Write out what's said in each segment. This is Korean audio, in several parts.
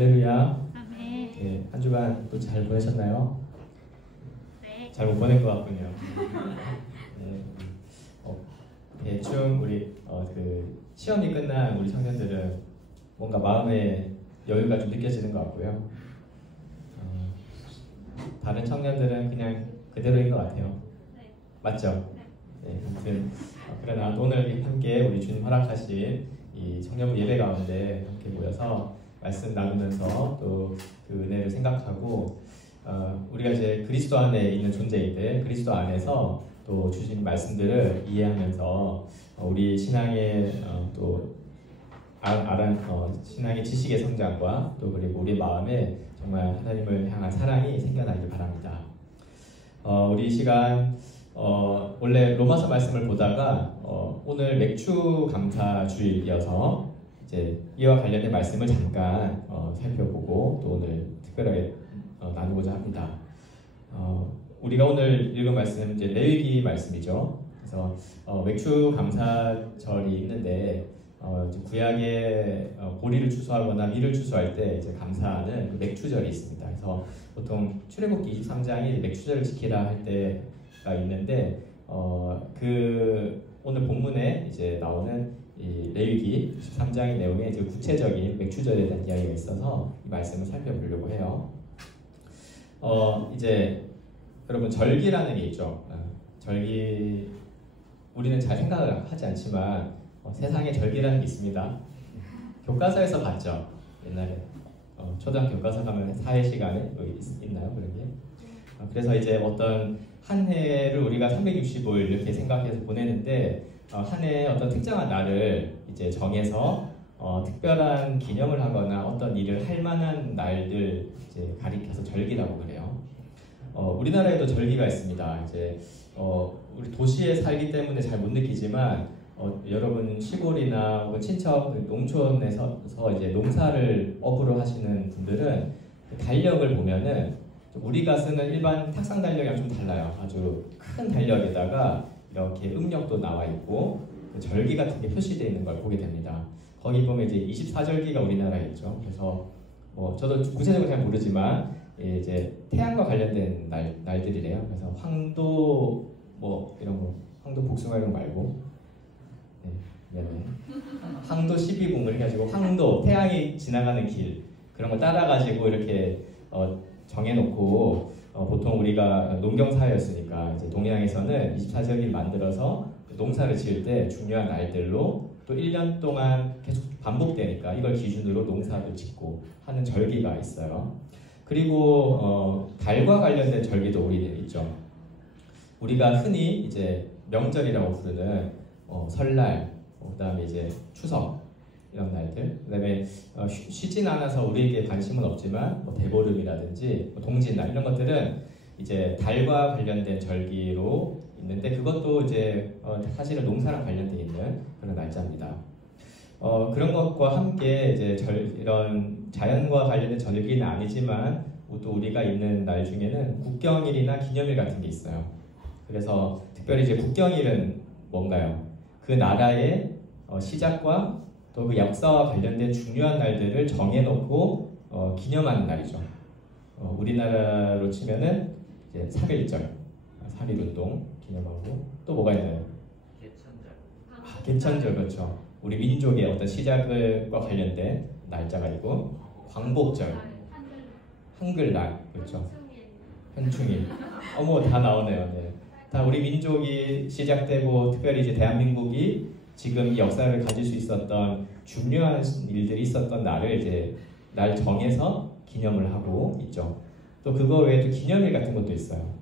할렐루야. 아멘. 네, 한 주간 또 잘 보내셨나요? 네. 잘 못 보낸 것 같군요. 네, 대충 우리 그 시험이 끝난 우리 청년들은 뭔가 마음의 여유가 좀 느껴지는 것 같고요. 다른 청년들은 그냥 그대로인 것 같아요. 네. 맞죠? 네, 아무튼 그러나 오늘 함께 우리 주님 허락하신 이 청년부 예배 가운데 함께 모여서 말씀 나누면서 또 그 은혜를 생각하고 우리가 이제 그리스도 안에 있는 존재인데 그리스도 안에서 또 주신 말씀들을 이해하면서 우리 신앙의 또 신앙의 지식의 성장과 또 그리고 우리 마음에 정말 하나님을 향한 사랑이 생겨나길 바랍니다. 우리 시간 원래 로마서 말씀을 보다가 오늘 맥주 감사 주일이어서 이제 이와 관련된 말씀을 잠깐 살펴보고 또 오늘 특별하게 나누고자 합니다. 우리가 오늘 읽은 말씀 이제 레위기 말씀이죠. 그래서 맥주 감사절이 있는데 구약의 보리를 추수하거나 밀을 추수할 때 이제 감사하는 맥주절이 있습니다. 그래서 보통 출애굽기 23장이 맥주절을 지키라 할 때가 있는데 그 오늘 본문에 이제 나오는 이 레위기 23장의 내용에 이제 구체적인 맥주절에 대한 이야기가 있어서 이 말씀을 살펴보려고 해요. 이제 여러분 절기라는 게 있죠. 절기 우리는 잘 생각을 하지 않지만 세상에 절기라는 게 있습니다. 교과서에서 봤죠. 옛날에 초등학교 교과서 가면 사회 시간에 있나요 그런 게? 그래서 이제 어떤 한 해를 우리가 365일 이렇게 생각해서 보내는데 한 해의 어떤 특정한 날을 이제 정해서 특별한 기념을 하거나 어떤 일을 할 만한 날들 이제 가리켜서 절기라고 그래요. 우리나라에도 절기가 있습니다. 이제 우리 도시에 살기 때문에 잘 못 느끼지만 여러분 시골이나 혹은 친척 농촌에서 이제 농사를 업으로 하시는 분들은 달력을 보면은 우리가 쓰는 일반 탁상 달력이랑 좀 달라요. 아주 큰 달력에다가 이렇게 음력도 나와 있고 절기 같은 게 표시되어 있는 걸 보게 됩니다. 거기 보면 이제 24절기가 우리나라에 있죠. 그래서 저도 구체적으로 잘 모르지만 이제 태양과 관련된 날들이래요. 그래서 황도 이런 거 황도 복숭아 이런 거 말고 황도 12궁을 해가지고 황도 태양이 지나가는 길 그런 거 따라가지고 이렇게 정해놓고 보통 우리가 농경사회였으니까 이제 동양에서는 24절기를 만들어서 농사를 지을 때 중요한 날들로 또 1년 동안 계속 반복되니까 이걸 기준으로 농사를 짓고 하는 절기가 있어요. 그리고 달과 관련된 절기도 우리는 있죠. 우리가 흔히 이제 명절이라고 부르는 설날, 그다음에 이제 추석 이런 날들, 그다음에 쉬진 않아서 우리에게 관심은 없지만 대보름이라든지 동짓날 이런 것들은 이제 달과 관련된 절기로 있는데 그것도 이제 사실은 농사랑 관련돼 있는 그런 날짜입니다. 그런 것과 함께 이제 이런 자연과 관련된 절기는 아니지만 또 우리가 있는 날 중에는 국경일이나 기념일 같은 게 있어요. 그래서 특별히 이제 국경일은 뭔가요? 그 나라의 시작과 또 그 역사와 관련된 중요한 날들을 정해놓고 기념하는 날이죠. 우리나라로 치면은 이제 3.1절, 3.1운동 기념하고 또 뭐가 있나요? 개천절. 개천절 그렇죠. 우리 민족의 어떤 시작과 관련된 날짜가 있고 광복절, 한글날 그렇죠. 현충일. 다 나오네요. 네. 다 우리 민족이 시작되고 특별히 이제 대한민국이 지금 이 역사를 가질 수 있었던 중요한 일들이 있었던 날을 이제 날 정해서 기념을 하고 있죠. 또 그거 외에도 기념일 같은 것도 있어요.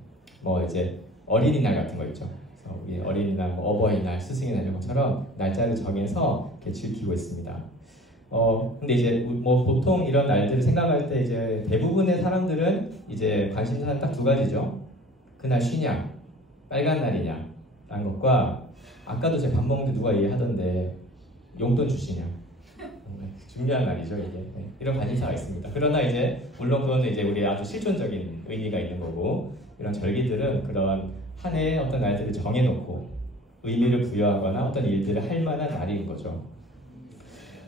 이제 어린이날 같은 거 있죠. 그래서 우리 어린이날, 어버이날, 스승의날 이런 것처럼 날짜를 정해서 이렇게 지키고 있습니다. 근데 이제 보통 이런 날들을 생각할 때 이제 대부분의 사람들은 이제 관심사는 딱 두 가지죠. 그날 쉬냐, 빨간 날이냐 라는 것과 아까도 제 밥 먹는데 누가 얘기하던데 용돈 주시냐 중요한 날이죠 이게. 이런 관심사가 있습니다. 그러나 이제 물론 그거는 이제 우리 아주 실존적인 의미가 있는 거고 이런 절기들은 그런 한 해의 어떤 날들을 정해놓고 의미를 부여하거나 어떤 일들을 할 만한 날인 거죠.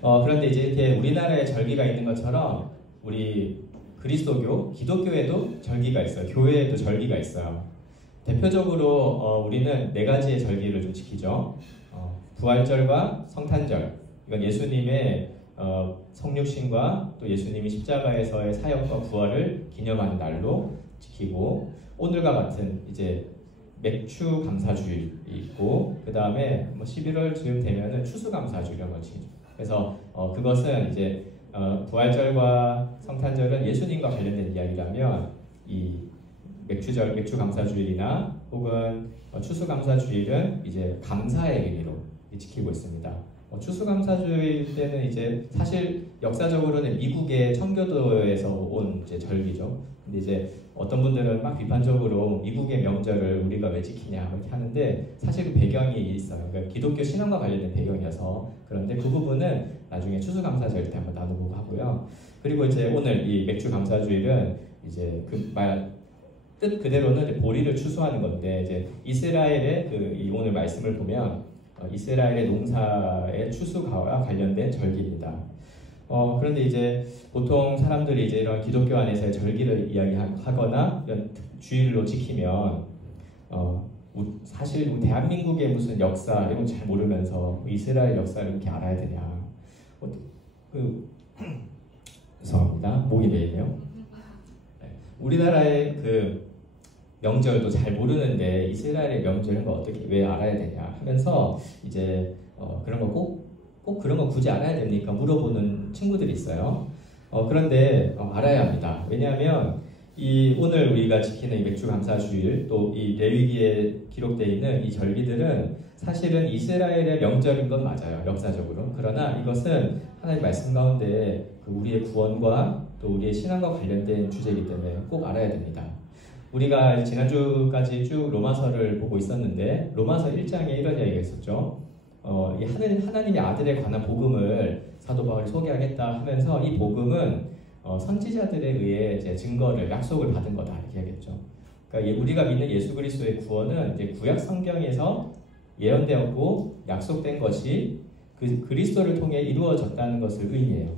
그런데 이제 이렇게 우리나라에 절기가 있는 것처럼 우리 그리스도교, 기독교에도 절기가 있어요. 교회에도 절기가 있어요. 대표적으로 우리는 네 가지의 절기를 좀 지키죠. 부활절과 성탄절. 이건 예수님의 성육신과 또 예수님이 십자가에서의 사역과 부활을 기념하는 날로 지키고, 오늘과 같은 이제 맥주 감사주일이 있고, 그 다음에 11월 즈음 되면은 추수감사주일 이런 걸 지키죠. 그래서 그것은 이제 부활절과 성탄절은 예수님과 관련된 이야기라면, 이 맥주 감사주일이나 혹은 추수감사주일은 이제 감사의 의미로 지키고 있습니다. 추수감사주일 때는 이제 사실 역사적으로는 미국의 청교도에서 온 이제 절기죠. 근데 이제 어떤 분들은 막 비판적으로 미국의 명절을 우리가 왜 지키냐 이렇게 하는데, 사실 그 배경이 있어요. 그러니까 기독교 신앙과 관련된 배경이어서. 그런데 그 부분은 나중에 추수감사절 때 한번 나눠보고 하고요. 그리고 이제 오늘 이 맥주감사주일은 이제 그 말 뜻 그대로는 이제 보리를 추수하는 건데, 이제 이스라엘의 이 오늘 말씀을 보면 이스라엘의 농사의 추수와 관련된 절기입니다. 그런데 이제 보통 사람들이 이제 이런 기독교 안에서의 절기를 이야기하거나 이런 주일로 지키면 사실 대한민국의 무슨 역사 이런 건 잘 모르면서 이스라엘 역사를 이렇게 알아야 되냐. 죄송합니다. 목이 메이네요. 네. 우리나라의 그 명절도 잘 모르는데 이스라엘의 명절은 어떻게 왜 알아야 되냐 하면서 이제 그런 거 꼭 그런 거 굳이 알아야 됩니까? 물어보는 친구들이 있어요. 그런데 알아야 합니다. 왜냐하면 이 오늘 우리가 지키는 이 맥주감사주일, 또 이 레위기에 기록되어 있는 이 절기들은 사실은 이스라엘의 명절인 건 맞아요, 역사적으로. 그러나 이것은 하나님 말씀 가운데 그 우리의 구원과 또 우리의 신앙과 관련된 주제이기 때문에 꼭 알아야 됩니다. 우리가 지난주까지 쭉 로마서를 보고 있었는데, 로마서 1장에 이런 이야기가 있었죠. 이 하나님의 아들에 관한 복음을 사도 바울이 소개하겠다 하면서, 이 복음은 선지자들에 의해 이제 증거를, 약속을 받은 거다 이렇게 얘기했죠. 그러니까 우리가 믿는 예수 그리스도의 구원은 이제 구약 성경에서 예언되었고 약속된 것이 그 그리스도를 통해 이루어졌다는 것을 의미해요.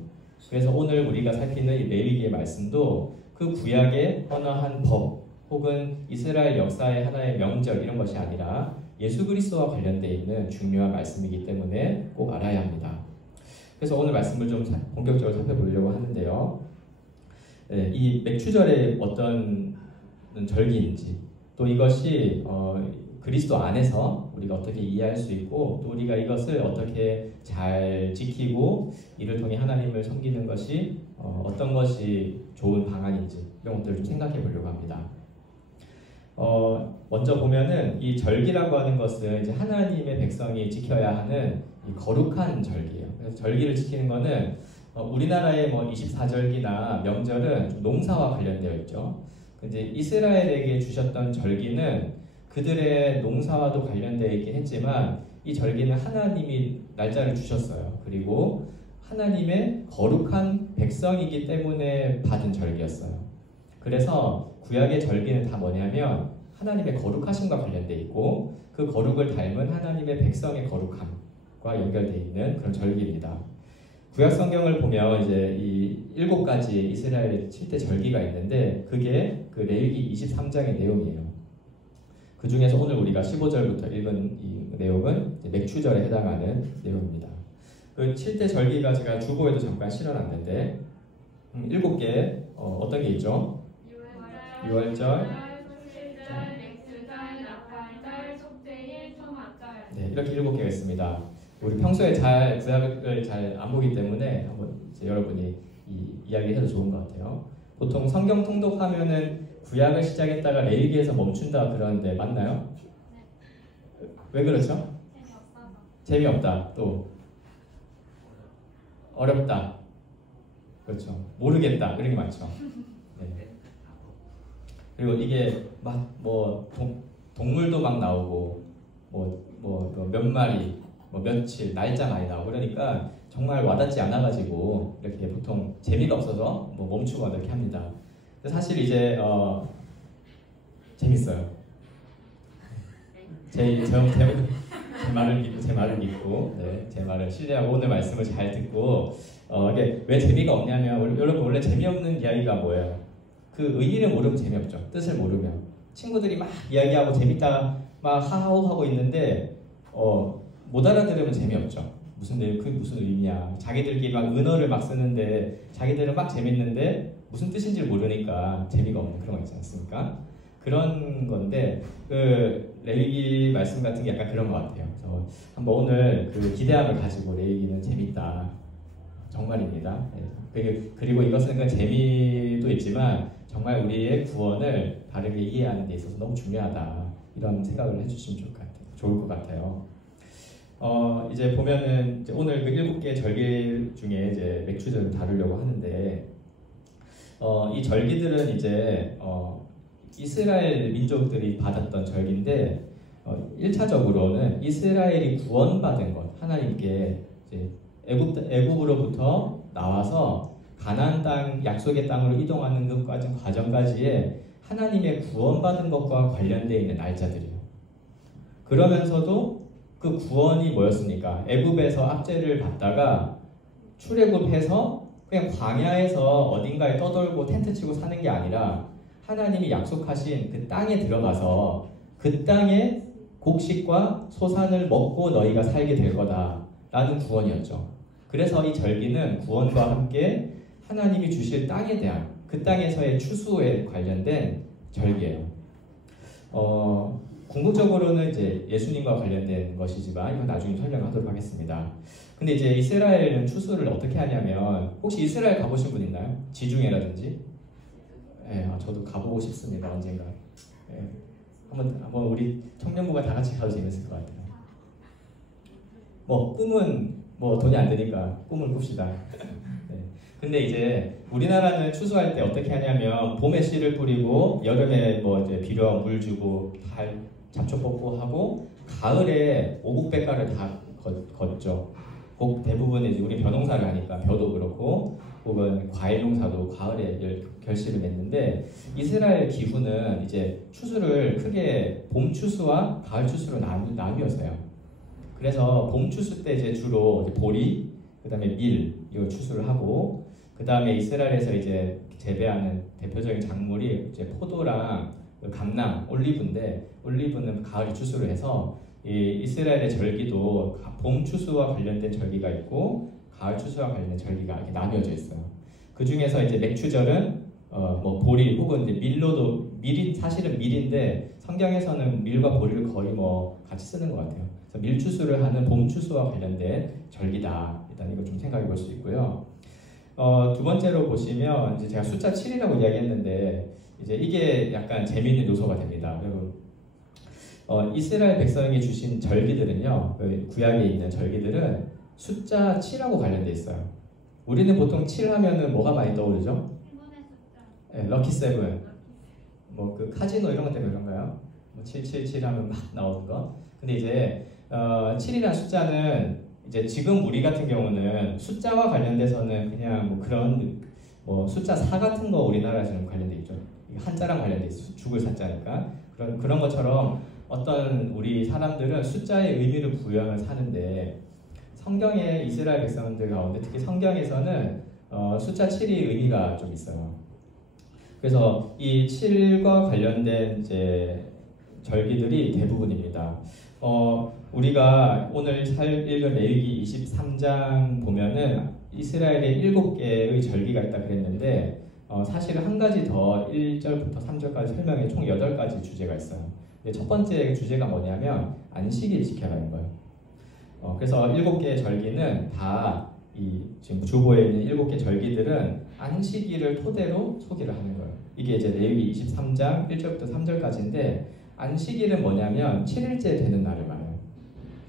그래서 오늘 우리가 살피는 이 레위기의 말씀도 그 구약의 헌화한 법 혹은 이스라엘 역사의 하나의 명절 이런 것이 아니라 예수 그리스도와 관련되어 있는 중요한 말씀이기 때문에 꼭 알아야 합니다. 그래서 오늘 말씀을 좀 본격적으로 살펴보려고 하는데요. 네, 이 맥추절의 어떤 절기인지, 또 이것이 그리스도 안에서 우리가 어떻게 이해할 수 있고, 또 우리가 이것을 어떻게 잘 지키고 이를 통해 하나님을 섬기는 것이 어떤 것이 좋은 방안인지, 이런 것들을 좀 생각해 보려고 합니다. 먼저 보면은 이 절기라고 하는 것은 이제 하나님의 백성이 지켜야 하는 이 거룩한 절기예요. 그래서 절기를 지키는 것은 우리나라의 뭐 24절기나 명절은 좀 농사와 관련되어 있죠. 근데 이스라엘에게 주셨던 절기는 그들의 농사와도 관련되어 있긴 했지만, 이 절기는 하나님이 날짜를 주셨어요. 그리고 하나님의 거룩한 백성이기 때문에 받은 절기였어요. 그래서 구약의 절기는 다 뭐냐면 하나님의 거룩하심과 관련되어 있고, 그 거룩을 닮은 하나님의 백성의 거룩함과 연결되어 있는 그런 절기입니다. 구약 성경을 보면 이제 이 7가지 이스라엘의 7대 절기가 있는데, 그게 그 레위기 23장의 내용이에요. 그 중에서 오늘 우리가 15절부터 읽은 이 내용은 맥추절에 해당하는 내용입니다. 그 7대 절기가 제가 주보에도 잠깐 실어놨는데 7개 어떤 게 있죠? 유월절, 네, 이렇게 7개가 있습니다. 우리 평소에 구약을 잘 안 보기 때문에 한번 이제 여러분이 이야기해도 좋은 것 같아요. 보통 성경 통독하면은 구약을 시작했다가 레위기에서 멈춘다 그러는데 맞나요? 왜 그렇죠? 재미없다. 또 어렵다. 그렇죠. 모르겠다. 그런 게 많죠. 네. 그리고 이게 막 뭐 동물도 막 나오고 몇 마리, 며칠, 날짜 많이 나오고 그러니까 정말 와닿지 않아가지고 이렇게 보통 재미가 없어서 멈추고 이렇게 합니다. 근데 사실 이제 재밌어요. 제 말을 믿고, 네, 제 말을 신뢰하고 오늘 말씀을 잘 듣고, 이게 왜 재미가 없냐면, 여러분 원래 재미없는 이야기가 뭐예요? 그 의미를 모르면 재미없죠. 뜻을 모르면. 친구들이 막 이야기하고 재밌다 막 하하호 하고 있는데, 못 알아들으면 재미없죠. 그게 무슨 의미야? 자기들끼리 막 은어를 막 쓰는데 자기들은 막 재밌는데 무슨 뜻인지 모르니까 재미가 없는 그런 거 있지 않습니까? 그런 건데 그 레위기 말씀 같은 게 약간 그런 것 같아요. 그래서 한번 오늘 그 기대함을 가지고 레위기는 재밌다. 정말입니다. 네. 그리고 이것은 그 재미도 있지만 정말 우리의 구원을 바르게 이해하는 데 있어서 너무 중요하다. 이런 생각을 해주시면 좋을 것 같아요. 이제 보면은 이제 오늘 그 7개 절기 중에 이제 맥주절을 다루려고 하는데, 이 절기들은 이제 이스라엘 민족들이 받았던 절기인데, 1차적으로는 이스라엘이 구원받은 것, 하나님께 이제 애굽으로부터 나와서 가나안 땅, 약속의 땅으로 이동하는 그 과정까지의 하나님의 구원받은 것과 관련되어 있는 날짜들이에요. 그러면서도 그 구원이 뭐였습니까? 애굽에서 압제를 받다가 출애굽해서 그냥 광야에서 어딘가에 떠돌고 텐트 치고 사는 게 아니라 하나님이 약속하신 그 땅에 들어가서 그 땅의 곡식과 소산을 먹고 너희가 살게 될 거다라는 구원이었죠. 그래서 이 절기는 구원과 함께 하나님이 주실 땅에 대한 그 땅에서의 추수에 관련된 절기예요. 궁극적으로는 이제 예수님과 관련된 것이지만 이건 나중에 설명하도록 하겠습니다. 근데 이제 이스라엘은 추수를 어떻게 하냐면, 혹시 이스라엘 가보신 분 있나요? 지중해라든지? 네, 저도 가보고 싶습니다. 언젠가. 네, 한번 우리 청년부가 다 같이 가도 재밌을 것 같아요. 꿈은 돈이 안 되니까 꿈을 꿉시다. 네. 근데 이제 우리나라는 추수할 때 어떻게 하냐면 봄에 씨를 뿌리고 여름에 이제 비료 물 주고 잡초 뽑고 하고 가을에 오곡백과를 다 걷죠. 대부분 이제 우리 벼농사를 하니까 벼도 그렇고 혹은 과일 농사도 가을에 결실을 맺는데, 이스라엘 기후는 이제 추수를 크게 봄 추수와 가을 추수로 나뉘어서요. 그래서 봄 추수 때 이제 주로 보리, 그다음에 밀 이거 추수를 하고, 그다음에 이스라엘에서 이제 재배하는 대표적인 작물이 이제 포도랑 감람, 올리브인데, 올리브는 가을에 추수를 해서 이 이스라엘의 절기도 봄 추수와 관련된 절기가 있고 가을 추수와 관련된 절기가 이렇게 나뉘어져 있어요. 그 중에서 이제 맥추절은 보리 혹은 이제 밀이 사실은 밀인데 성경에서는 밀과 보리를 거의 같이 쓰는 것 같아요. 그래서 밀 추수를 하는 봄 추수와 관련된 절기다. 일단 이거 좀 생각해 볼 수 있고요. 두 번째로 보시면 이제 제가 숫자 7이라고 이야기했는데 이제 이게 약간 재미있는 요소가 됩니다. 그리고 이스라엘 백성에게 주신 절기들은요, 구약에 있는 절기들은 숫자 7하고 관련돼 있어요. 우리는 보통 7 하면은 뭐가 많이 떠오르죠? 네, 럭키 세븐, 그 카지노 이런 것 때문에 그런가요? 777 하면 막 나오는 거. 근데 이제 7이라는 숫자는 이제 지금 우리 같은 경우는 숫자와 관련돼서는 그냥 그런 숫자 4 같은 거 우리나라에서는 관련돼 있죠. 한자랑 관련돼 있어. 죽을 사자니까. 그런 것처럼 어떤 우리 사람들은 숫자의 의미를 부여하며 사는데, 성경의 이스라엘 백성들 가운데 특히 성경에서는 숫자 7이 의미가 좀 있어요. 그래서 이 7과 관련된 이제 절기들이 대부분입니다. 우리가 오늘 읽은 레위기 23장 보면은 이스라엘에 7개의 절기가 있다 그랬는데, 사실은 한 가지 더 1절부터 3절까지 설명에 총 8가지 주제가 있어요. 근데 첫 번째 주제가 뭐냐면 안식일 지켜라는 거예요. 그래서 7개의 절기는 다 지금 주보에 있는 7개 절기들은 안식일을 토대로 소개를 하는 거예요. 이게 이제 레위기 23장 1절부터 3절까지인데, 안식일은 뭐냐면 7일째 되는 날을 말해요.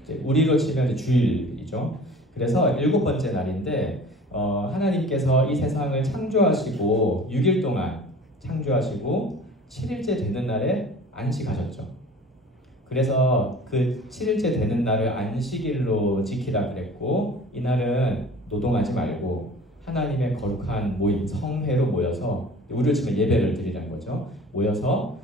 이제 우리로 치면 주일이죠. 그래서 7번째 날인데, 하나님께서 이 세상을 창조하시고 6일 동안 창조하시고 7일째 되는 날에 안식하셨죠. 그래서 그 7일째 되는 날을 안식일로 지키라 그랬고, 이날은 노동하지 말고 하나님의 거룩한 모임, 성회로 모여서, 우리로 치면 예배를 드리라는 거죠. 모여서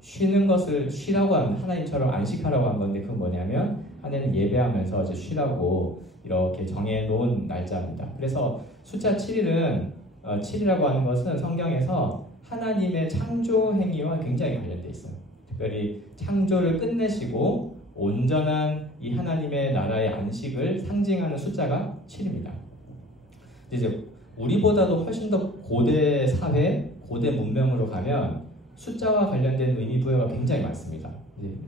쉬는 것을 쉬라고 하는 하나님처럼 안식하라고 한 건데 그건 뭐냐면 하나님 예배하면서 이제 쉬라고 이렇게 정해놓은 날짜입니다. 그래서 숫자 7일은 7이라고 하는 것은 성경에서 하나님의 창조 행위와 굉장히 관련돼 있어요. 특별히 창조를 끝내시고 온전한 이 하나님의 나라의 안식을 상징하는 숫자가 7입니다. 이제 우리보다도 훨씬 더 고대 사회, 고대 문명으로 가면 숫자와 관련된 의미 부여가 굉장히 많습니다.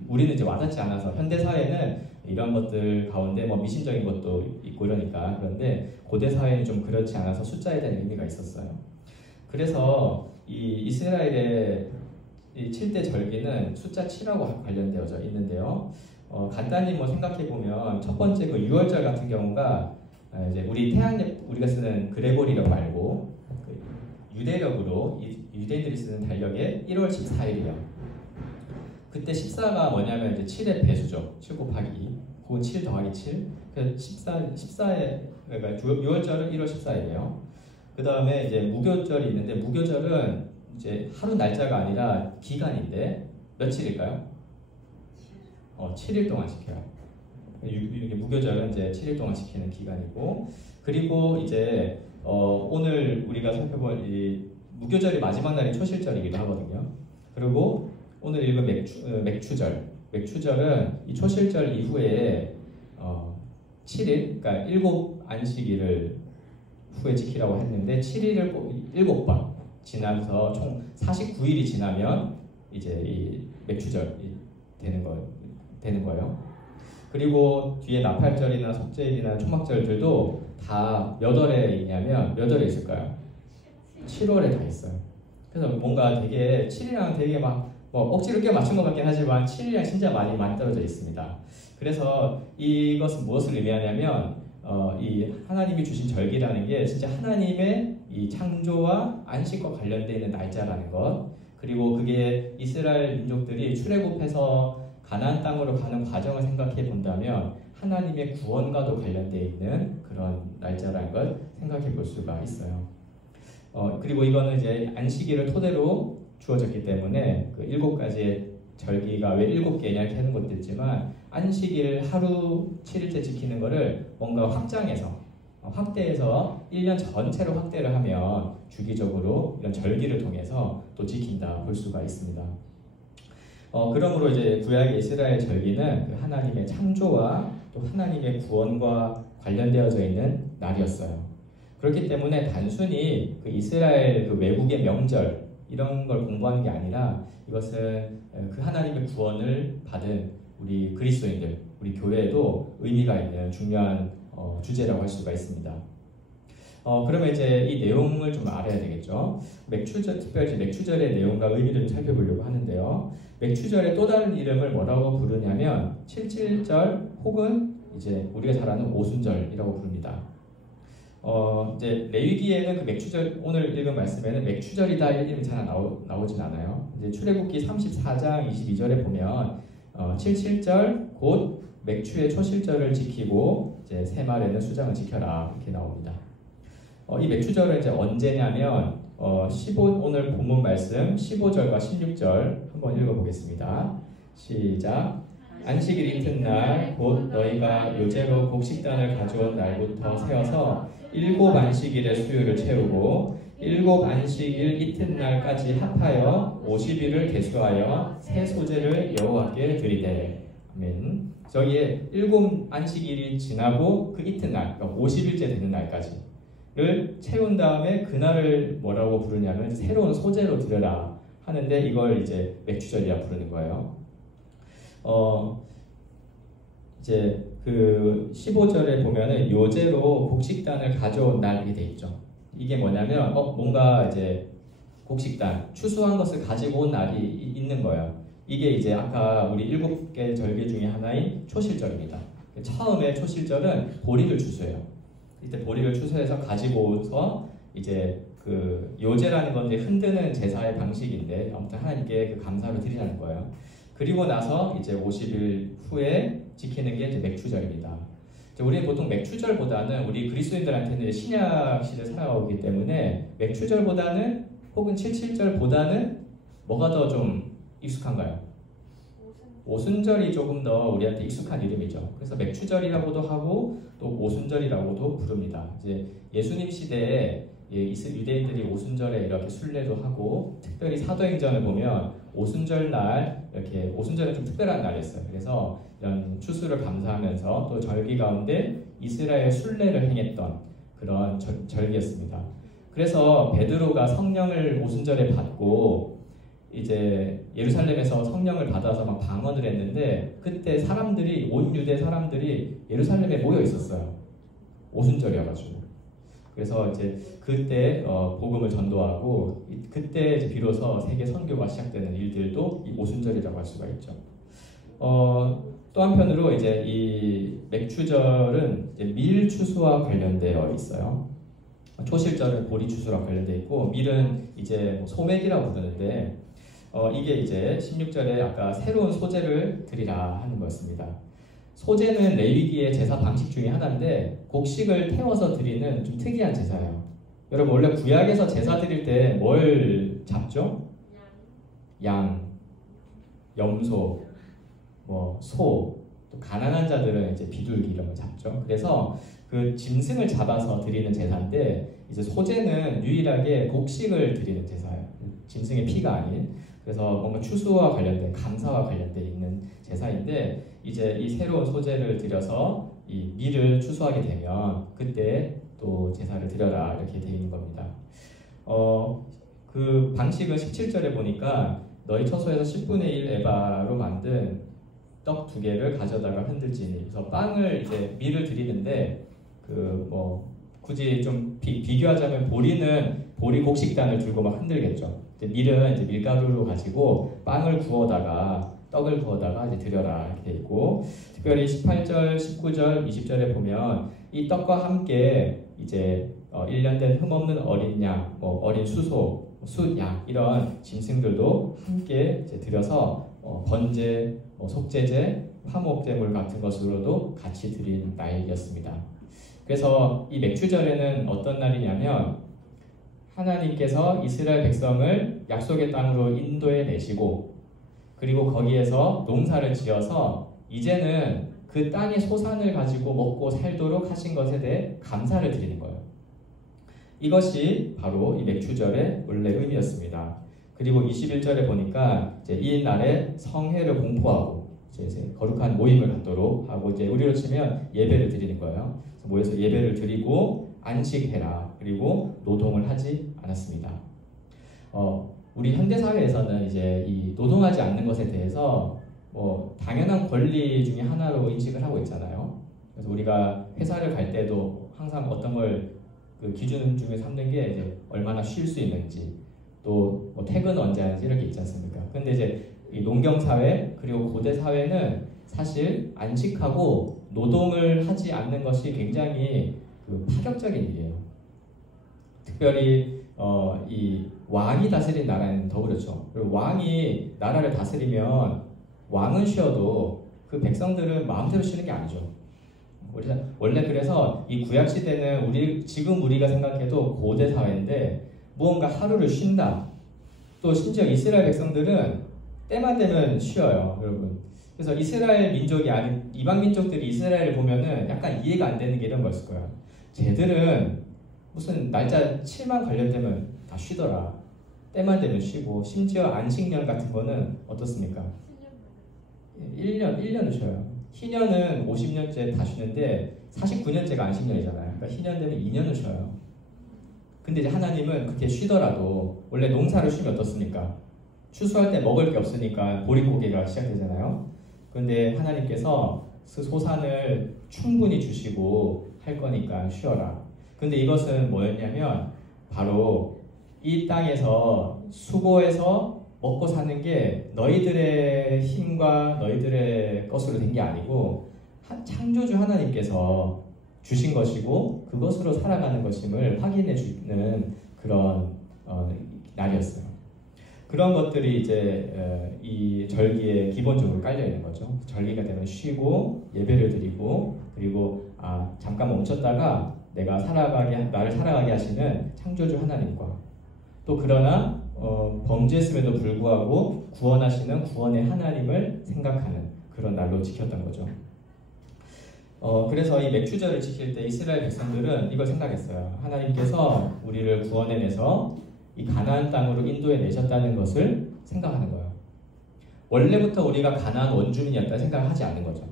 우리는 이제 와닿지 않아서 현대 사회는 이런 것들 가운데 뭐 미신적인 것도 있고 이러니까 그런데 고대 사회는 좀 그렇지 않아서 숫자에 대한 의미가 있었어요. 그래서 이 이스라엘의 이 7대 절기는 숫자 7하고 관련되어져 있는데요. 간단히 뭐 생각해 보면 첫 번째 그 6월절 같은 경우가 이제 우리 우리가 쓰는 그레고리력 말고 그 유대력으로 유대인들이 쓰는 달력의 1월 14일이요. 그때 14가 뭐냐면 이제 7의 배수죠. 7 곱하기 2 혹은 7 더하기 7. 그래서 14에 그러니까 6월절은 1월 14일이에요. 그 다음에 이제 무교절이 있는데 무교절은 이제 하루 날짜가 아니라 기간인데 며칠일까요? 7일 동안 지켜요. 이게 무교절은 이제 7일 동안 지키는 기간이고 그리고 이제 오늘 우리가 살펴볼 이 무교절이 마지막 날이 초실절이기도 하거든요. 그리고 오늘 읽은 맥추절은 이 초실절 이후에 7일, 그러니까 7 안식일을 후에 지키라고 했는데 7일을 7번 지나면서 총 49일이 지나면 이제 이 맥추절이 되는 거예요. 그리고 뒤에 나팔절이나 속죄일이나 초막절들도 다 몇 월에 있냐면 몇 월에 있을까요? 7월에 다 있어요. 그래서 뭔가 되게 7이랑 되게 막 뭐 억지로 껴 맞춘 것 같긴 하지만 7이랑 진짜 많이 떨어져 있습니다. 그래서 이것은 무엇을 의미하냐면 이 하나님이 주신 절기라는 게 진짜 하나님의 이 창조와 안식과 관련되어 있는 날짜라는 것 그리고 그게 이스라엘 민족들이 출애굽해서 가나안 땅으로 가는 과정을 생각해 본다면 하나님의 구원과도 관련되어 있는 그런 날짜라는 걸 생각해 볼 수가 있어요. 그리고 이거는 이제 안식일을 토대로 주어졌기 때문에 그 7가지의 절기가 왜 7개냐 이렇게 하는 것도 있지만 안식일 하루 7일째 지키는 거를 뭔가 확대해서 1년 전체로 확대를 하면 주기적으로 이런 절기를 통해서 또 지킨다 볼 수가 있습니다. 그러므로 이제 구약의 이스라엘 절기는 그 하나님의 창조와 또 하나님의 구원과 관련되어져 있는 날이었어요. 그렇기 때문에 단순히 그 이스라엘 그 외국의 명절 이런 걸 공부하는 게 아니라 이것은 그 하나님의 구원을 받은 우리 그리스도인들, 우리 교회에도 의미가 있는 중요한 주제라고 할 수가 있습니다. 그러면 이제 이 내용을 좀 알아야 되겠죠. 특별히 맥추절의 내용과 의미를 좀 살펴보려고 하는데요. 맥추절의 또 다른 이름을 뭐라고 부르냐면 77절 혹은 이제 우리가 잘 아는 오순절이라고 부릅니다. 이제 레위기에는 그 맥추절 오늘 읽은 말씀에는 맥추절이다 이름이 잘 나오진 않아요. 이제 출애굽기 34장 22절에 보면 77절 곧 맥추의 초실절을 지키고 이제 새말에는 수장을 지켜라 이렇게 나옵니다. 이 맥추절은 이제 언제냐면 오늘 본문 말씀 15절과 16절 한번 읽어보겠습니다. 시작. 안식일 이튿날 곧 너희가 요제로 곡식단을 가져온 날부터 세어서 7 안식일의 수요를 채우고 7 안식일 이튿날까지 합하여 50일을 계수하여 새 소재를 여호와께 드리되. 아멘. 저기에 7 안식일이 지나고 그 이튿날, 그러니까 50일째 되는 날까지를 채운 다음에 그날을 뭐라고 부르냐면 새로운 소재로 드려라 하는데 이걸 이제 맥추절이라 부르는 거예요. 이제 그 15절에 보면은 요제로 곡식단을 가져온 날 이렇게 돼 있죠. 이게 뭐냐면 뭔가 이제 곡식단 추수한 것을 가지고 온 날이 있는 거예요. 이게 이제 아까 우리 7개 절기 중에 하나인 초실절입니다. 처음에 초실절은 보리를 추수해요. 이때 보리를 추수해서 가지고 오서 이제 그 요제라는 건데 흔드는 제사의 방식인데 아무튼 하나님께 그 감사를 드리라는 거예요. 그리고 나서 이제 50일 후에 지키는 게 이제 맥추절입니다. 우리는 보통 맥추절보다는 우리 그리스도인들한테는 신약 시대 살아오기 때문에 맥추절보다는 혹은 77절보다는 뭐가 더 좀 익숙한가요? 오순절이 조금 더 우리한테 익숙한 이름이죠. 그래서 맥추절이라고도 하고 또 오순절이라고도 부릅니다. 이제 예수님 시대에 유대인들이 오순절에 이렇게 순례도 하고 특별히 사도행전을 보면 오순절 날 이렇게 오순절은 좀 특별한 날이었어요. 그래서 이런 추수를 감사하면서 또 절기 가운데 이스라엘 순례를 행했던 그런 절기였습니다. 그래서 베드로가 성령을 오순절에 받고 이제 예루살렘에서 성령을 받아서 막 방언을 했는데 그때 온 유대 사람들이 예루살렘에 모여 있었어요. 오순절이어가지고. 그래서 이제 그때 복음을 전도하고 그때 이제 비로소 세계 선교가 시작되는 일들도 이 오순절이라고 할 수가 있죠. 또 한편으로 이제 이 맥추절은 이제 밀 추수와 관련되어 있어요. 초실절은 보리 추수와 관련되어 있고 밀은 이제 뭐 소맥이라고 부르는데 이게 이제 16절에 아까 새로운 소재를 드리라 하는 거였습니다. 소재는 레위기의 제사 방식 중에 하나인데 곡식을 태워서 드리는 좀 특이한 제사예요. 여러분 원래 구약에서 제사 드릴 때 뭘 잡죠? 양, 염소, 소, 또 가난한 자들은 이제 비둘기 이런 거 잡죠. 그래서 그 짐승을 잡아서 드리는 제사인데 이제 소재는 유일하게 곡식을 드리는 제사예요. 짐승의 피가 아닌. 그래서 뭔가 추수와 관련된 감사와 관련된 있는 제사인데 이제 이 새로운 소재를 들여서 이 밀을 추수하게 되면 그때 또 제사를 드려라 이렇게 되어 있는 겁니다. 그 방식은 17절에 보니까 너희 처소에서 10분의 1 에바로 만든 떡 2개를 가져다가 흔들지니 그래서 빵을 이제 밀을 드리는데 굳이 좀 비교하자면 보리 곡식단을 들고 막 흔들겠죠. 밀은 이제 밀가루로 가지고 빵을 구워다가 떡을 구워다가 이제 드려라 이렇게 돼 있고 특별히 18절, 19절, 20절에 보면 이 떡과 함께 이제 1년 된 흠없는 어린 양, 어린 수소, 숫양 이런 짐승들도 함께 이제 드려서 번제, 속죄제, 화목제물 같은 것으로도 같이 드린 날이었습니다. 그래서 이 맥추절에는 어떤 날이냐면 하나님께서 이스라엘 백성을 약속의 땅으로 인도해 내시고 그리고 거기에서 농사를 지어서 이제는 그 땅의 소산을 가지고 먹고 살도록 하신 것에 대해 감사를 드리는 거예요. 이것이 바로 이 맥추절의 원래 의미였습니다. 그리고 21절에 보니까 이제 이 날에 성회를 공포하고 이제 거룩한 모임을 갖도록 하고 이제 우리로 치면 예배를 드리는 거예요. 그래서 모여서 예배를 드리고 안식해라. 그리고 노동을 하지 않았습니다. 우리 현대 사회에서는 이제 이 노동하지 않는 것에 대해서 당연한 권리 중에 하나로 인식을 하고 있잖아요. 그래서 우리가 회사를 갈 때도 항상 어떤 걸 그 기준 중에 삼는 게 이제 얼마나 쉴 수 있는지 또 퇴근 언제 하는지 이렇게 있지 않습니까? 근데 이제 이 농경 사회 그리고 고대 사회는 사실 안식하고 노동을 하지 않는 것이 굉장히 파격적인 일이에요. 특별히 이 왕이 다스린 나라는 더 그렇죠. 그리고 왕이 나라를 다스리면 왕은 쉬어도 그 백성들은 마음대로 쉬는 게 아니죠. 원래 그래서 이 구약 시대는 지금 우리가 생각해도 고대 사회인데 무언가 하루를 쉰다. 또 심지어 이스라엘 백성들은 때만 되면 쉬어요, 여러분. 그래서 이스라엘 민족이 아닌 이방 민족들이 이스라엘을 보면은 약간 이해가 안 되는 게 이런 거였을 거야. 쟤들은 무슨 날짜 7만 관련되면 다 쉬더라. 때만 되면 쉬고 심지어 안식년 같은 거는 어떻습니까? 1년을 쉬어요. 희년은 50년째 다 쉬는데 49년째가 안식년이잖아요. 그러니까 희년 되면 2년을 쉬어요. 근데 이제 하나님은 그렇게 쉬더라도 원래 농사를 쉬면 어떻습니까? 추수할 때 먹을 게 없으니까 보릿고개가 시작되잖아요. 그런데 하나님께서 그 소산을 충분히 주시고 할 거니까 쉬어라. 근데 이것은 뭐였냐면 바로 이 땅에서 수고해서 먹고 사는 게 너희들의 힘과 너희들의 것으로 된 게 아니고 창조주 하나님께서 주신 것이고 그것으로 살아가는 것임을 확인해 주는 그런 날이었어요. 그런 것들이 이제 이 절기에 기본적으로 깔려 있는 거죠. 절기가 되면 쉬고 예배를 드리고 그리고 잠깐 멈췄다가 나를 살아가게 하시는 창조주 하나님과 또 그러나 범죄했음에도 불구하고 구원하시는 구원의 하나님을 생각하는 그런 날로 지켰던 거죠. 그래서 이 맥추절을 지킬 때 이스라엘 백성들은 이걸 생각했어요. 하나님께서 우리를 구원해내서 이 가나안 땅으로 인도해 내셨다는 것을 생각하는 거예요. 원래부터 우리가 가나안 원주민이었다 생각하지 않는 거죠.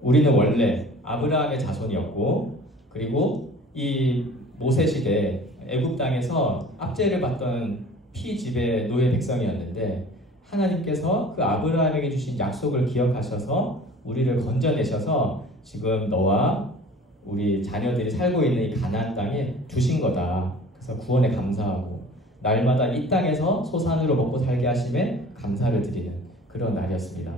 우리는 원래 아브라함의 자손이었고, 그리고 이 모세 시대 애굽 땅에서 압제를 받던 피지배 노예 백성이었는데, 하나님께서 그 아브라함에게 주신 약속을 기억하셔서 우리를 건져내셔서 지금 너와 우리 자녀들이 살고 있는 이 가나안 땅에 두신 거다. 그래서 구원에 감사하고 날마다 이 땅에서 소산으로 먹고 살게 하심에 감사를 드리는 그런 날이었습니다.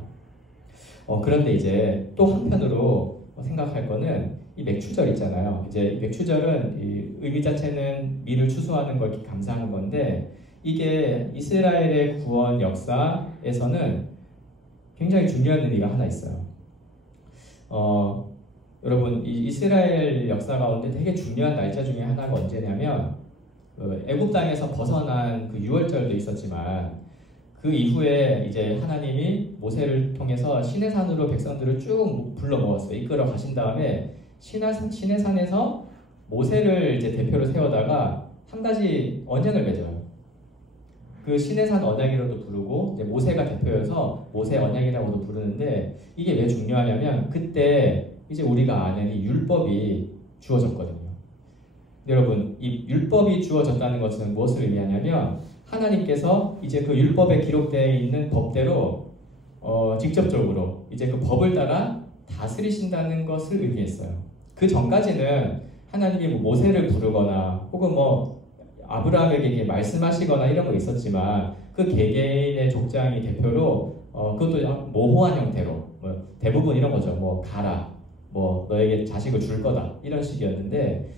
그런데 이제 또 한편으로 생각할 거는 이 맥추절 있잖아요. 이제 맥추절은 이 의미 자체는 미를 추수하는 걸 감사하는 건데, 이게 이스라엘의 구원 역사에서는 굉장히 중요한 의미가 하나 있어요. 여러분, 이 이스라엘 역사 가운데 되게 중요한 날짜 중에 하나가 언제냐면, 애굽 땅에서 벗어난 그 유월절도 있었지만, 그 이후에 이제 하나님이 모세를 통해서 시내산으로 백성들을 쭉 불러 모았어요. 이끌어 가신 다음에 시내산에서 모세를 이제 대표로 세워다가 한 가지 언약을 맺어요. 그 시내산 언약이라도 부르고, 이제 모세가 대표여서 모세 언약이라고도 부르는데, 이게 왜 중요하냐면 그때 이제 우리가 아는 이 율법이 주어졌거든요. 여러분, 이 율법이 주어졌다는 것은 무엇을 의미하냐면, 하나님께서 이제 그 율법에 기록되어 있는 법대로 직접적으로 이제 그 법을 따라 다스리신다는 것을 의미했어요. 그 전까지는 하나님이 뭐 모세를 부르거나 혹은 뭐 아브라함에게 말씀하시거나 이런 거 있었지만, 그 개개인의 족장이 대표로 그것도 모호한 형태로 대부분 이런 거죠. 뭐 가라, 뭐 너에게 자식을 줄 거다, 이런 식이었는데,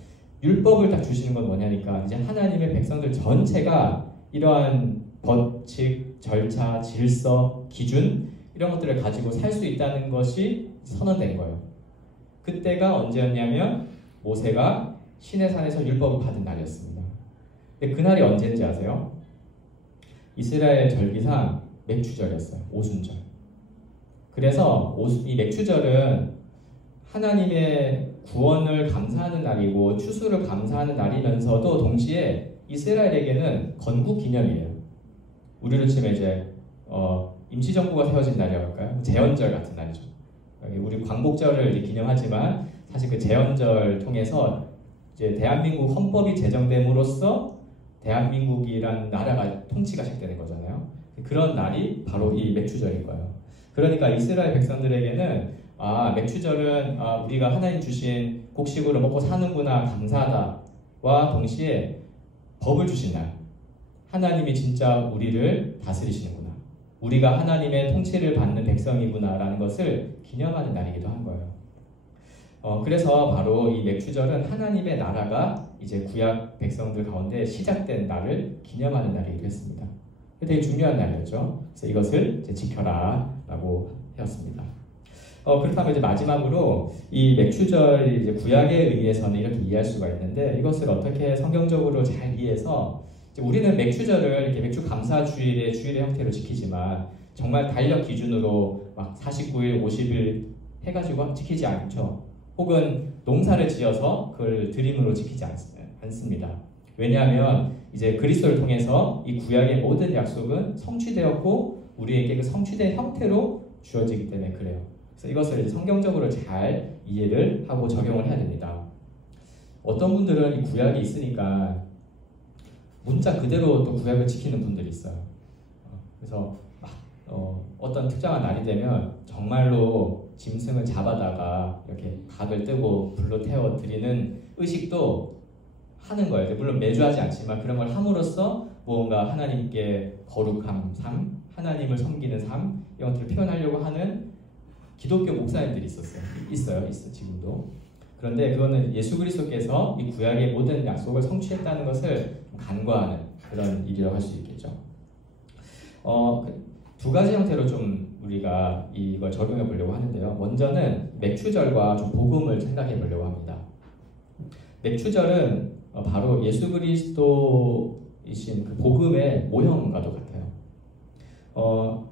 율법을 딱 주시는 건 뭐냐니까 이제 하나님의 백성들 전체가 이러한 법칙, 절차, 질서, 기준 이런 것들을 가지고 살 수 있다는 것이 선언된 거예요. 그때가 언제였냐면 모세가 시내산에서 율법을 받은 날이었습니다. 근데 그날이 언제인지 아세요? 이스라엘 절기상 맥추절이었어요. 오순절. 그래서 이 맥추절은 하나님의 구원을 감사하는 날이고 추수를 감사하는 날이면서도 동시에 이스라엘에게는 건국 기념이에요. 우리로 치면 이제 임시정부가 세워진 날이라고 할까요? 제헌절 같은 날이죠. 우리 광복절을 기념하지만 사실 그 제헌절 통해서 이제 대한민국 헌법이 제정됨으로써 대한민국이란 나라가 통치가 시작되는 거잖아요. 그런 날이 바로 이 맥추절인 거예요. 그러니까 이스라엘 백성들에게는 맥추절은 우리가 하나님 주신 곡식으로 먹고 사는구나, 감사하다와 동시에 법을 주신 날, 하나님이 진짜 우리를 다스리시는구나, 우리가 하나님의 통치를 받는 백성이구나 라는 것을 기념하는 날이기도 한 거예요. 그래서 바로 이 맥추절은 하나님의 나라가 이제 구약 백성들 가운데 시작된 날을 기념하는 날이기도 했습니다. 되게 중요한 날이었죠. 그래서 이것을 이제 지켜라 라고 하였습니다. 그렇다면 이제 마지막으로 이 맥추절 이제 구약의 의미에서는 이렇게 이해할 수가 있는데, 이것을 어떻게 성경적으로 잘 이해해서, 이제 우리는 맥추절을 이렇게 맥추 감사 주일의 형태로 지키지만 정말 달력 기준으로 막 49일, 50일 해가지고 지키지 않죠. 혹은 농사를 지어서 그걸 드림으로 지키지 않습니다. 왜냐하면 이제 그리스도를 통해서 이 구약의 모든 약속은 성취되었고 우리에게 그 성취된 형태로 주어지기 때문에 그래요. 그래서 이것을 성경적으로 잘 이해를 하고 적용을 해야 됩니다. 어떤 분들은 이 구약이 있으니까 문자 그대로 또 구약을 지키는 분들이 있어요. 그래서 어떤 특정한 날이 되면 정말로 짐승을 잡아다가 이렇게 각을 뜨고 불로 태워 드리는 의식도 하는 거예요. 물론 매주 하지 않지만 그런 걸 함으로써 무언가 하나님께 거룩한 삶, 하나님을 섬기는 삶, 이런 것들을 표현하려고 하는 기독교 목사님들이 있어요. 지금도. 그런데 그거는 예수 그리스도께서 이 구약의 모든 약속을 성취했다는 것을 간과하는 그런 일이라고 할 수 있겠죠. 두 가지 형태로 좀 우리가 이걸 적용해 보려고 하는데요. 먼저는 맥추절과 좀 복음을 생각해 보려고 합니다. 맥추절은 바로 예수 그리스도 이신 그 복음의 모형과도 같아요.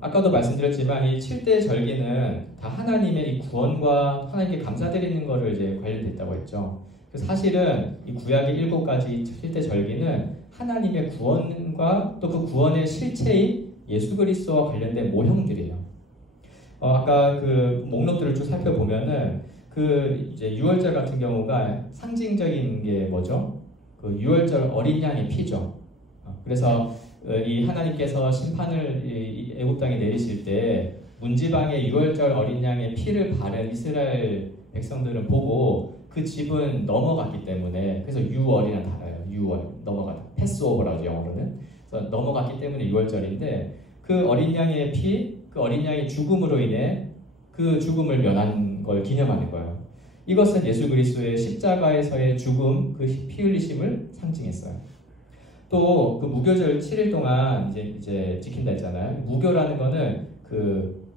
아까도 말씀드렸지만 이 7대 절기는 다 하나님의 이 구원과 하나님께 감사드리는 것을 이제 관련됐다고 했죠. 사실은 이 구약의 7가지 7대 절기는 하나님의 구원과 또 그 구원의 실체인 예수 그리스도와 관련된 모형들이에요. 아까 그 목록들을 쭉 살펴보면은 그 이제 유월절 같은 경우가 상징적인 게 뭐죠? 그 유월절 어린 양의 피죠. 그래서 이 하나님께서 심판을 애굽 땅에 내리실 때 문지방에 유월절 어린 양의 피를 바른 이스라엘 백성들은 보고 그 집은 넘어갔기 때문에, 그래서 유월이라는 단어예요. 유월, 넘어가다. 패스오버라고 영어로는. 그래서 넘어갔기 때문에 유월절인데, 그 어린 양의 피, 그 어린 양의 죽음으로 인해 그 죽음을 면한 걸 기념하는 거예요. 이것은 예수 그리스도의 십자가에서의 죽음, 그 피 흘리심을 상징했어요. 또 그 무교절 7일 동안 이제 지킨다 했잖아요. 무교라는 거는 그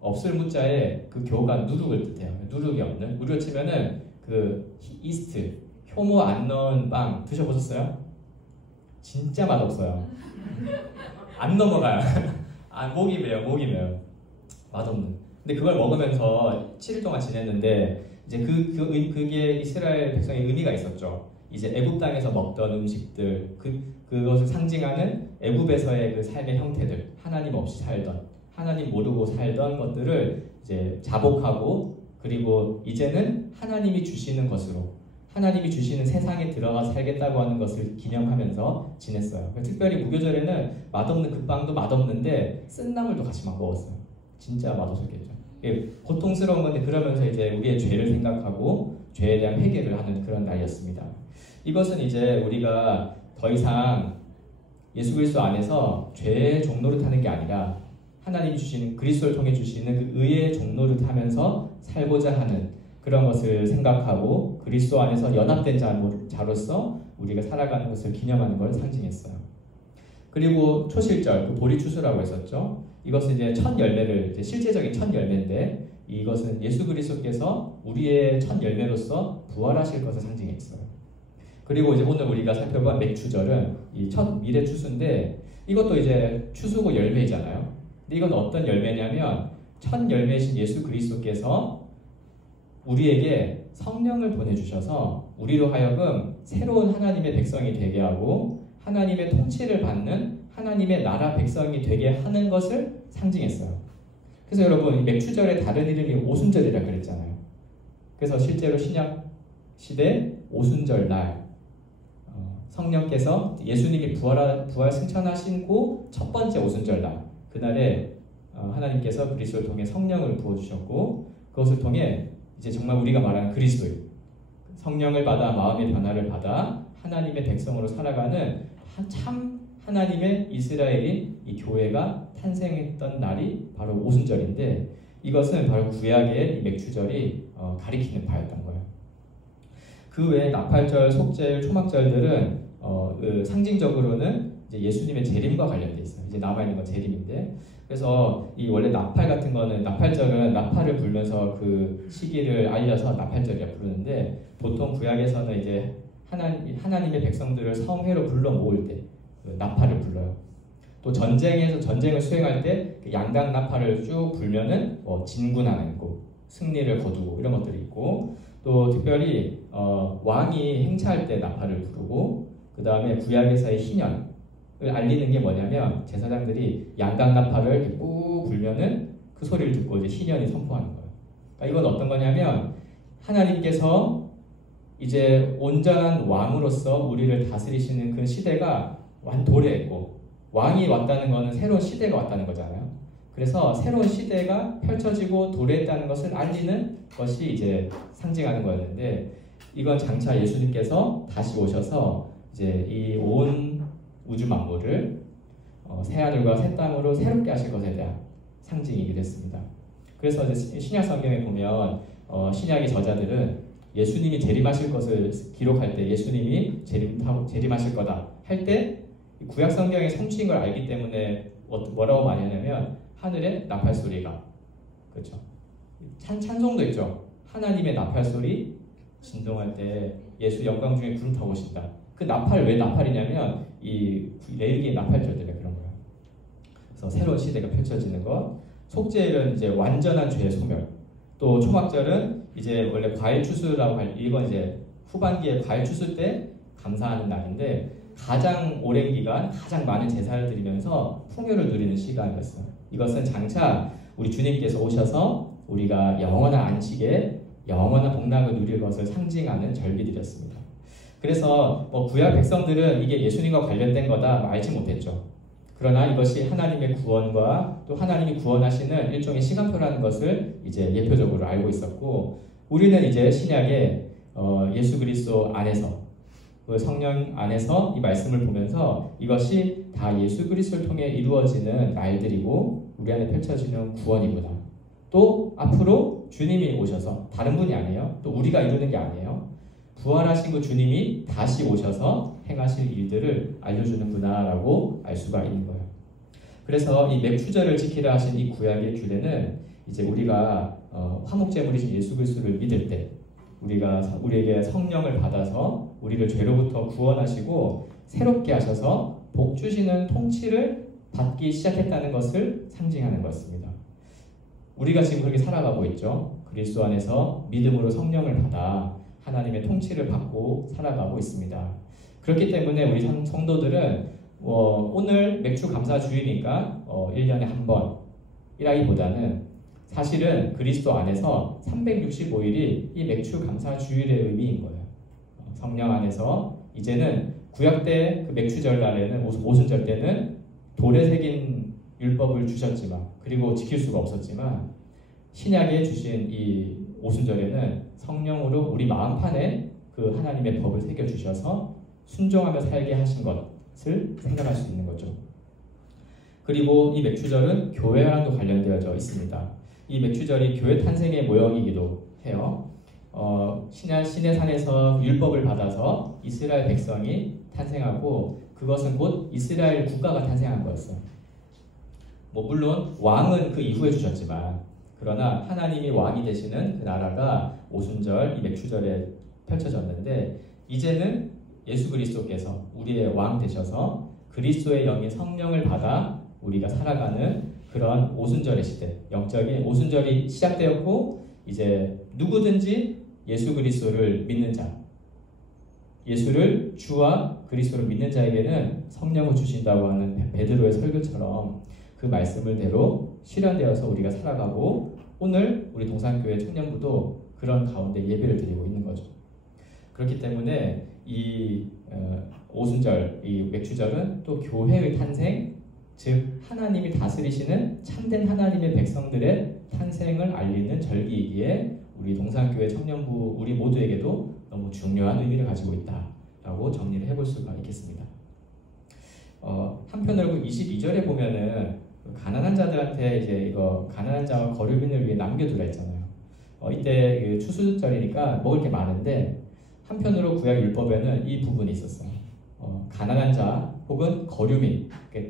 없을 무자에 그 교가 누룩을 뜻해요. 누룩이 없는. 우리로 치면은 그 이스트, 효모 안 넣은 빵 드셔보셨어요? 진짜 맛없어요. 안 넘어가요. 목이 메요, 목이 메요. 맛없는. 근데 그걸 먹으면서 7일 동안 지냈는데 이제 그게 이스라엘 백성의 의미가 있었죠. 이제 애굽 땅에서 먹던 음식들, 그것을 상징하는 애굽에서의 그 삶의 형태들, 하나님 없이 살던, 하나님 모르고 살던 것들을 이제 자복하고, 그리고 이제는 하나님이 주시는 것으로, 하나님이 주시는 세상에 들어가 살겠다고 하는 것을 기념하면서 지냈어요. 특별히 무교절에는 맛없는 그 빵도 맛없는데 쓴 나물도 같이 막 먹었어요. 진짜 맛없었겠죠. 고통스러운 건데, 그러면서 이제 우리의 죄를 생각하고 죄에 대한 회개를 하는 그런 날이었습니다. 이것은 이제 우리가 더 이상 예수 그리스도 안에서 죄의 종로를 타는 게 아니라 하나님이 주시는, 그리스도를 통해 주시는 그 의의 종로를 타면서 살고자 하는 그런 것을 생각하고 그리스도 안에서 연합된 자로서 우리가 살아가는 것을 기념하는 걸 상징했어요. 그리고 초실절, 그 보리추수라고 했었죠. 이것은 이제 첫 열매를, 이제 실제적인 첫 열매인데, 이것은 예수 그리스도께서 우리의 첫 열매로서 부활하실 것을 상징했어요. 그리고 이제 오늘 우리가 살펴본 맥추절은 이 첫 미래 추수인데, 이것도 이제 추수고 열매이잖아요. 근데 이건 어떤 열매냐면, 첫 열매이신 예수 그리스도께서 우리에게 성령을 보내주셔서 우리로 하여금 새로운 하나님의 백성이 되게 하고 하나님의 통치를 받는 하나님의 나라 백성이 되게 하는 것을 상징했어요. 그래서 여러분, 이 맥추절의 다른 이름이 오순절이라고 그랬잖아요. 그래서 실제로 신약 시대 오순절 날 성령께서 예수님이 부활 승천하시고 첫 번째 오순절 날, 그날에 하나님께서 그리스도를 통해 성령을 부어주셨고, 그것을 통해 이제 정말 우리가 말하는 그리스도의 성령을 받아 마음의 변화를 받아 하나님의 백성으로 살아가는 참 하나님의 이스라엘인 이 교회가 탄생했던 날이 바로 오순절인데, 이것은 바로 구약의 이 맥추절이 가리키는 바였던 거예요. 그 외에 나팔절, 속절, 초막절들은 상징적으로는 이제 예수님의 재림과 관련돼 있어요. 이제 남아있는 건 재림인데, 그래서 이 원래 나팔 같은 거는, 나팔절은 나팔을 불면서 그 시기를 알려서 나팔절이라 부르는데, 보통 구약에서는 이제 하나님의 백성들을 성회로 불러 모을 때 나팔을 불러요. 또 전쟁을 수행할 때 양각 나팔을 쭉 불면은 진군하는 거, 승리를 거두고 이런 것들이 있고, 또 특별히 왕이 행차할 때 나팔을 부르고, 그 다음에 구약에서의 희년을 알리는 게 뭐냐면, 제사장들이 양각 나팔을 이렇게 꾹 불면은 그 소리를 듣고 이제 희년이 선포하는 거예요. 그러니까 이건 어떤 거냐면, 하나님께서 이제 온전한 왕으로서 우리를 다스리시는 그 시대가 도래했고, 왕이 왔다는 거는 새로운 시대가 왔다는 거잖아요. 그래서 새로운 시대가 펼쳐지고 도래했다는 것을 알리는 것이 이제 상징하는 거였는데, 이건 장차 예수님께서 다시 오셔서 이제 이 온 우주 만물을 새하늘과 새 땅으로 새롭게 하실 것에 대한 상징이기도 했습니다. 그래서 이제 신약 성경에 보면 신약의 저자들은 예수님이 재림하실 것을 기록할 때, 예수님이 재림하실 거다 할 때 구약 성경의 성취인 걸 알기 때문에 뭐라고 많이 하냐면, 하늘의 나팔 소리가, 그렇죠? 찬송도 있죠. 하나님의 나팔 소리 진동할 때 예수 영광 중에 구름 타고 오신다. 그 나팔 왜 나팔이냐면, 이 레위기의 나팔절 때문에 그런 거예요. 그래서 새로운 시대가 펼쳐지는 것. 속죄일은 이제 완전한 죄의 소멸. 또 초막절은 이제 원래 과일 추수라고 이건 이제 후반기에 과일 추수 때 감사하는 날인데 가장 오랜 기간 가장 많은 제사를 드리면서 풍요를 누리는 시간이었어요. 이것은 장차 우리 주님께서 오셔서 우리가 영원한 안식에 영원한 복락을 누릴 것을 상징하는 절기들이었습니다. 그래서 구약 백성들은 이게 예수님과 관련된 거다 알지 못했죠. 그러나 이것이 하나님의 구원과 또 하나님이 구원하시는 일종의 시간표라는 것을 이제 예표적으로 알고 있었고, 우리는 이제 신약에 예수 그리스도 안에서 그 성령 안에서 이 말씀을 보면서 이것이 다 예수 그리스도를 통해 이루어지는 날들이고 우리 안에 펼쳐지는 구원이구나. 또 앞으로 주님이 오셔서 다른 분이 아니에요. 또 우리가 이루는 게 아니에요. 부활하신 그 주님이 다시 오셔서 행하실 일들을 알려주는구나라고 알 수가 있는 거예요. 그래서 이 맥추절을 지키라 하신 이 구약의 규례는 이제 우리가 화목제물이신 예수 그리스도를 믿을 때 우리에게 성령을 받아서 우리를 죄로부터 구원하시고 새롭게 하셔서 복 주시는 통치를 받기 시작했다는 것을 상징하는 것입니다. 우리가 지금 그렇게 살아가고 있죠. 그리스도 안에서 믿음으로 성령을 받아 하나님의 통치를 받고 살아가고 있습니다. 그렇기 때문에 우리 성도들은 오늘 맥주 감사 주일이니까 1년에 한 번이라기보다는 사실은 그리스도 안에서 365일이 이 맥주 감사 주일의 의미인 거예요. 성령 안에서 이제는 구약 때 그 맥주절 날에는 오순절 때는 돌에 새긴 율법을 주셨지만 그리고 지킬 수가 없었지만 신약에 주신 이 오순절에는 성령으로 우리 마음판에 그 하나님의 법을 새겨 주셔서 순종하며 살게 하신 것을 생각할 수 있는 거죠. 그리고 이 맥주절은 교회랑도 관련되어져 있습니다. 이 맥주절이 교회 탄생의 모형이기도 해요. 신의 산에서 율법을 받아서 이스라엘 백성이 탄생하고 그것은 곧 이스라엘 국가가 탄생한 거였어요. 물론 왕은 그 이후에 주셨지만 그러나 하나님이 왕이 되시는 그 나라가 오순절, 이 맥주절에 펼쳐졌는데 이제는 예수 그리스도께서 우리의 왕 되셔서 그리스도의 영인 성령을 받아 우리가 살아가는 그런 오순절의 시대, 영적인 오순절이 시작되었고 이제 누구든지 예수 그리스도를 믿는 자, 예수를 주와 그리스도를 믿는 자에게는 성령을 주신다고 하는 베드로의 설교처럼 그 말씀을대로 실현되어서 우리가 살아가고 오늘 우리 동산교회 청년부도 그런 가운데 예배를 드리고 있는 거죠. 그렇기 때문에 이 오순절, 이 맥주절은 또 교회의 탄생, 즉 하나님이 다스리시는 참된 하나님의 백성들의 탄생을 알리는 절기이기에 우리 동산교회 청년부 우리 모두에게도 너무 중요한 의미를 가지고 있다라고 정리를 해볼 수가 있겠습니다. 한편으로 22절에 보면은 가난한 자들한테 이제 이거 가난한 자와 거류민을 위해 남겨두라 했잖아요. 이때 그 추수절이니까 먹을 게 많은데 한편으로 구약 율법에는 이 부분이 있었어요. 가난한 자 혹은 거류민,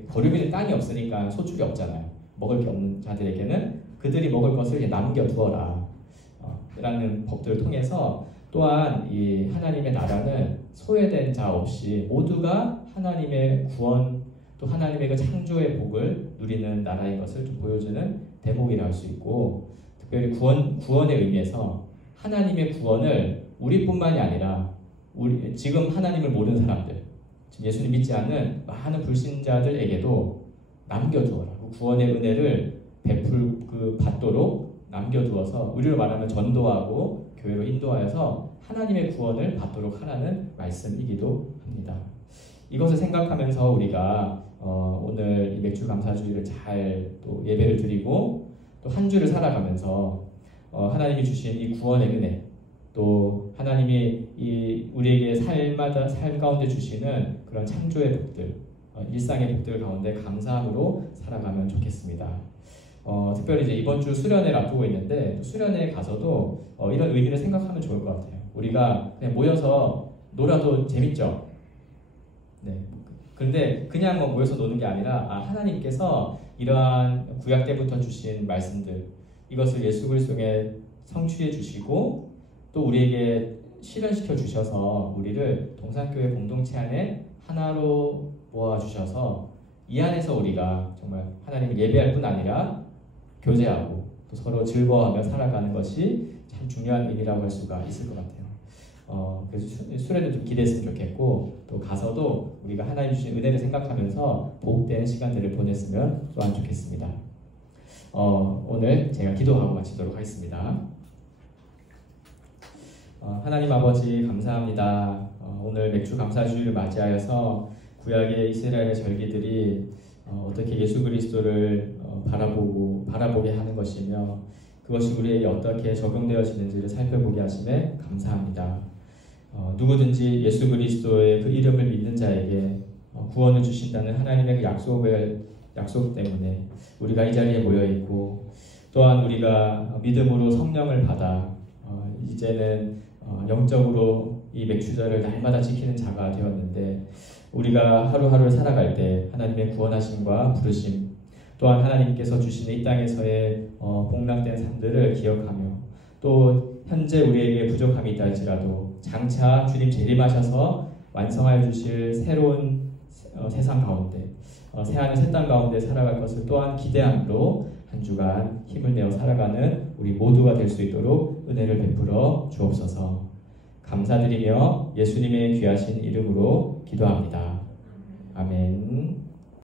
거류민은 땅이 없으니까 소출이 없잖아요. 먹을 게 없는 자들에게는 그들이 먹을 것을 이제 남겨두어라 라는 법들을 통해서 또한 이 하나님의 나라는 소외된 자 없이 모두가 하나님의 구원 또 하나님의 그 창조의 복을 누리는 나라인 것을 좀 보여주는 대목이라 할 수 있고 특별히 구원의 의미에서 하나님의 구원을 우리뿐만이 아니라 지금 하나님을 모르는 사람들 지금 예수님 믿지 않는 많은 불신자들에게도 남겨두어라. 구원의 은혜를 받도록 남겨두어서 우리로 말하면 전도하고 교회로 인도하여서 하나님의 구원을 받도록 하라는 말씀이기도 합니다. 이것을 생각하면서 우리가 오늘 이 맥주 감사주일을 잘 또 예배를 드리고 또 한 주를 살아가면서 하나님이 주신 이 구원의 은혜 또 하나님이 우리에게 삶 가운데 주시는 그런 창조의 복들 일상의 복들 가운데 감사함으로 살아가면 좋겠습니다. 특별히 이제 이번 주 수련회를 앞두고 있는데 수련회에 가서도 이런 의미를 생각하면 좋을 것 같아요. 우리가 그냥 모여서 놀아도 재밌죠? 네. 그런데 그냥 모여서 노는 게 아니라 하나님께서 이러한 구약 때부터 주신 말씀들 이것을 예수 그리스도에 성취해 주시고 또 우리에게 실현시켜 주셔서 우리를 동산교회 공동체 안에 하나로 모아주셔서 이 안에서 우리가 정말 하나님을 예배할 뿐 아니라 교제하고 또 서로 즐거워하며 살아가는 것이 참 중요한 의미라고 할 수가 있을 것 같아요. 그래서 수련도 좀 기대했으면 좋겠고 또 가서도 우리가 하나님 주신 은혜를 생각하면서 복된 시간들을 보냈으면 또한 좋겠습니다. 오늘 제가 기도하고 마치도록 하겠습니다. 하나님 아버지 감사합니다. 오늘 맥주 감사주일을 맞이하여서 구약의 이스라엘의 절기들이 어떻게 예수 그리스도를 바라보게 하는 것이며 그것이 우리에게 어떻게 적용되어지는지를 살펴보게 하심에 감사합니다. 누구든지 예수 그리스도의 그 이름을 믿는 자에게 구원을 주신다는 하나님의 그 약속 때문에 우리가 이 자리에 모여 있고 또한 우리가 믿음으로 성령을 받아 이제는 영적으로 이 맥주절을 날마다 지키는 자가 되었는데 우리가 하루하루를 살아갈 때 하나님의 구원하심과 부르심 또한 하나님께서 주시는 이 땅에서의 복락된 삶들을 기억하며 또 현재 우리에게 부족함이 있다 할지라도 장차 주님 재림하셔서 완성하여 주실 새로운 세상 가운데 새하늘 새 땅 가운데 살아갈 것을 또한 기대함으로 한 주간 힘을 내어 살아가는 우리 모두가 될 수 있도록 은혜를 베풀어 주옵소서. 감사드리며 예수님의 귀하신 이름으로 기도합니다. 아멘.